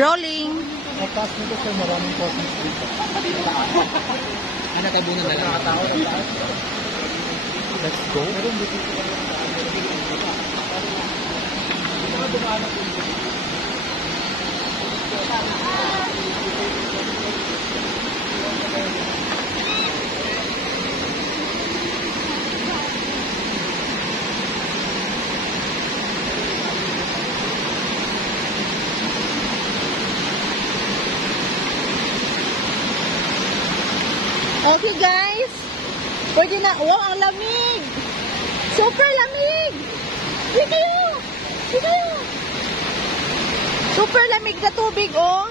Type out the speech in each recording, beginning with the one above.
Rolling. Tapos nito sir, maraming coffee dito. Ano tabunan na lang? Let's go. Meron dito. Okay guys. Pwede na. Wow, ang lamig. Super lamig. Dito yun. Dito yun. Super lamig na tubig, oh.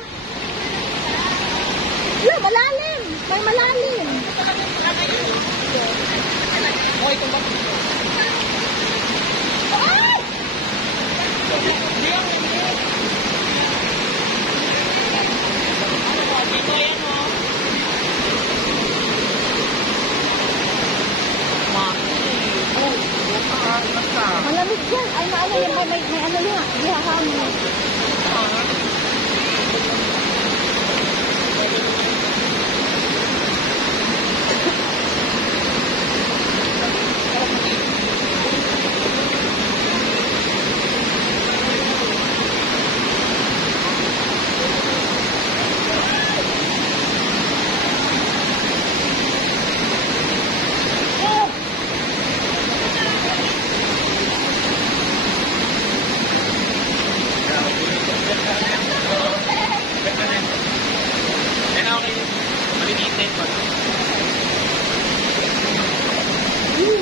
Yeah, malalim. May malalim. Okay, kung ba? Ay! Dito yan, oh. Malamig yan. Ay, maano yan. May ano yan. Dihahan mo.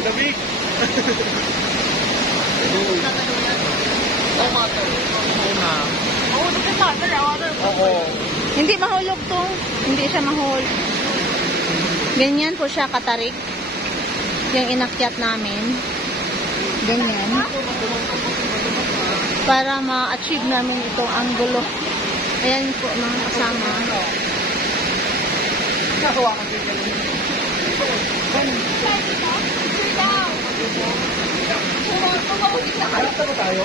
Lamig! Oo. Hindi mahulog to. Hindi siya mahulog. Ganyan po siya katarik. Yung inakyat namin. Ganyan. Para ma-achieve namin itong anggulo. Ayan po mga kasama. Nakawa ka dito. Alam ba tayo?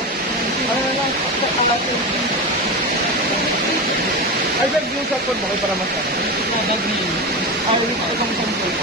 Ay, yung cellphone mo, para mas ano? Bagay. Ay, yung isang cellphone ko.